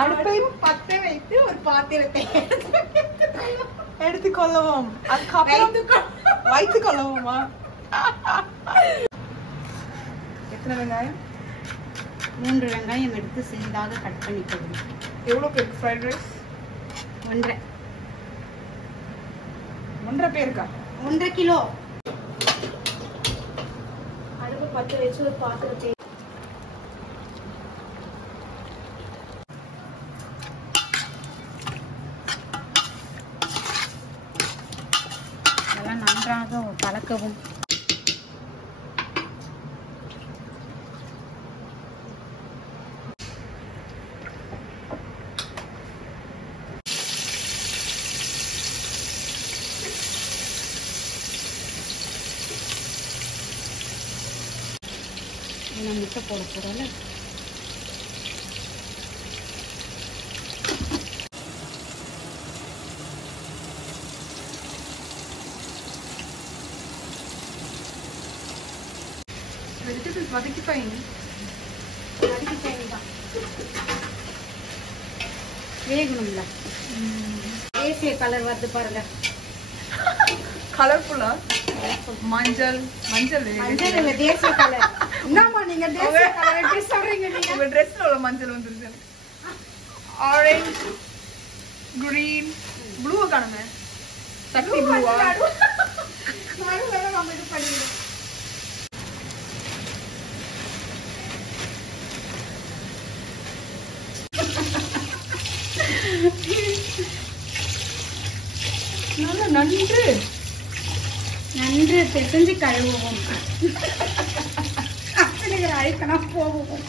அடுப்பை பத்த வைத்து ஒரு பாத்திரத்தை எடுத்துக்கொள்ளவும். அதுக்கப்புறம் வைத்துக்கொள்ளவுமா? எத்தனை வெங்காயம்? 3 வெங்காயம் எடுத்து சிறிதாக கட் பண்ணிக்கணும். எவ்வளவு பேருக்கு ஃப்ரைட் ரைஸ்? 1.5 பேருக்கா? 1.5 கிலோ. அடுப்பு பத்த வச்சு ஒரு பாத்திரத்தை நல்லா நன்றாக கலக்கவும். முட்டை போட போறோம்ல. வெஜிடபிள்ஸ் வதக்கிப்பாங்க. வேகணும்ல. தேசிய கலர் வருது பாருங்க. கலர்ஃபுல்லா? மஞ்சள் மஞ்சள் மஞ்சள் இல்ல, தேசிய கலர். என்னம்மா நீங்க தேசிய கலர் எப்படி சொல்றீங்க? நீங்க உங்க ட்ரெஸ்ல உள்ள மஞ்சள் வந்துருச்சு. ஆரஞ்சு, கிரீன், ப்ளூ காணுமே. சக்தி ப்ளூவா? நம்ம இது பண்ணிடுவோம். நல்லா நன்று பிசைஞ்சு கழுவுவோம். அப்படிங்கிற அழைக்கணும் போவோம்.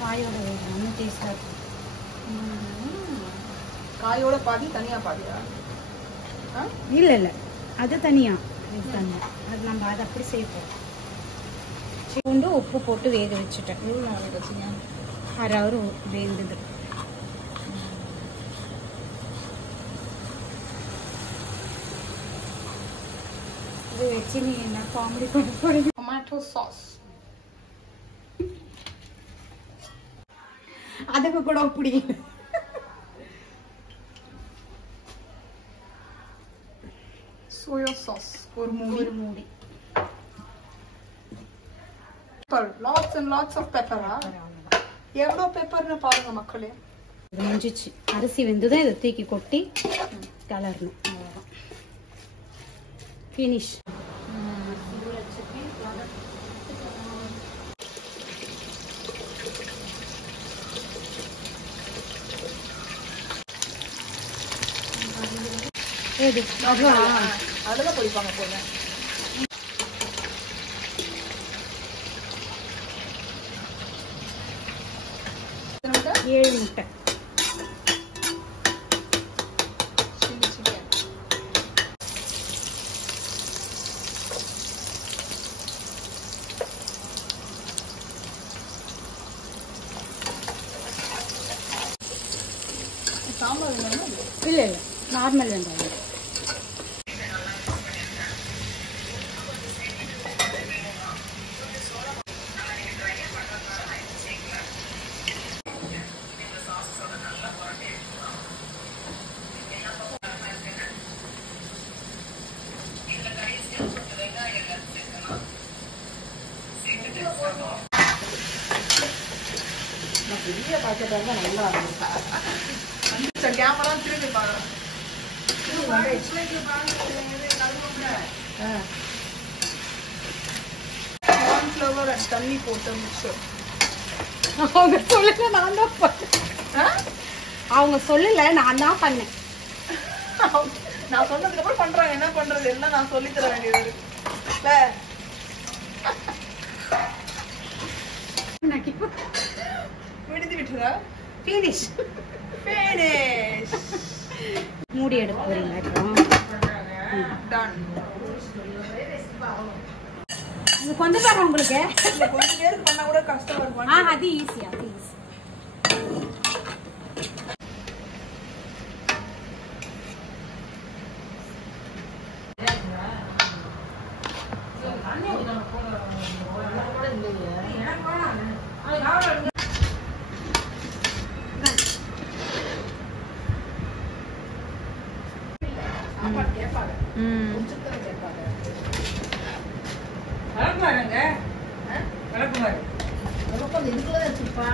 காயோட வேணும் டேஸ்டா இருக்கும். காயோட பாதி தனியா பாதியா? இல்ல இல்ல, அது தனியா. அது நம்ம அதை அப்படி சேர்ப்போம். பூண்டு உப்பு போட்டு வேக வச்சுட்டேன். 1/2 hour வேண்டுது. இது வச்சு நீ என்ன காமெடி பண்ண போறீங்க? Tomato sauce. அதுக்கு கூட பிடிக்கும். சோயா சாஸ் ஒரு மூடி. Lots and lots of pepper. எவ்வளோ பெப்பர்னு பாருங்க மக்களே. முடிஞ்சிச்சு. அரிசி வெந்துதான் இதை தூக்கி கொட்டி கலரணும். அவ்வளோதான். ஃபினிஷ். அதுதான் பொரிப்பாங்க போல. 7 முட்டை. சாம்பார் வேணுமா? இல்ல இல்ல, நார்மல் வெங்காயம். பெரிய பாக்கெட்டா இருந்தா நல்லா இருக்கும். கேமரா திரும்பி பாருங்க. கார்ன்ஃப்ளவர் அண்ட் தண்ணி போட்டு மிக்சர். அவங்க சொல்லல, நான் தான் பண்ணேன். அவங்க சொல்லல, நான் தான் பண்ணேன். நான் சொன்னதுக்கு அப்புறம் பண்றாங்க. என்ன பண்றது? எல்லாம் நான் சொல்லி தர வேண்டியது இருக்கு. விடுதி விட்டுறா. ஃபினிஷ். மூடி எடுக்க போறீங்க. இது கொஞ்சம் பாரு உங்களுக்கு. கொஞ்சம் பேருக்கு பண்ணா கூட கஷ்டமா இருக்கும். அது ஈஸி. அது ஈஸி. இதுக்குள்ள வச்சுப்பா.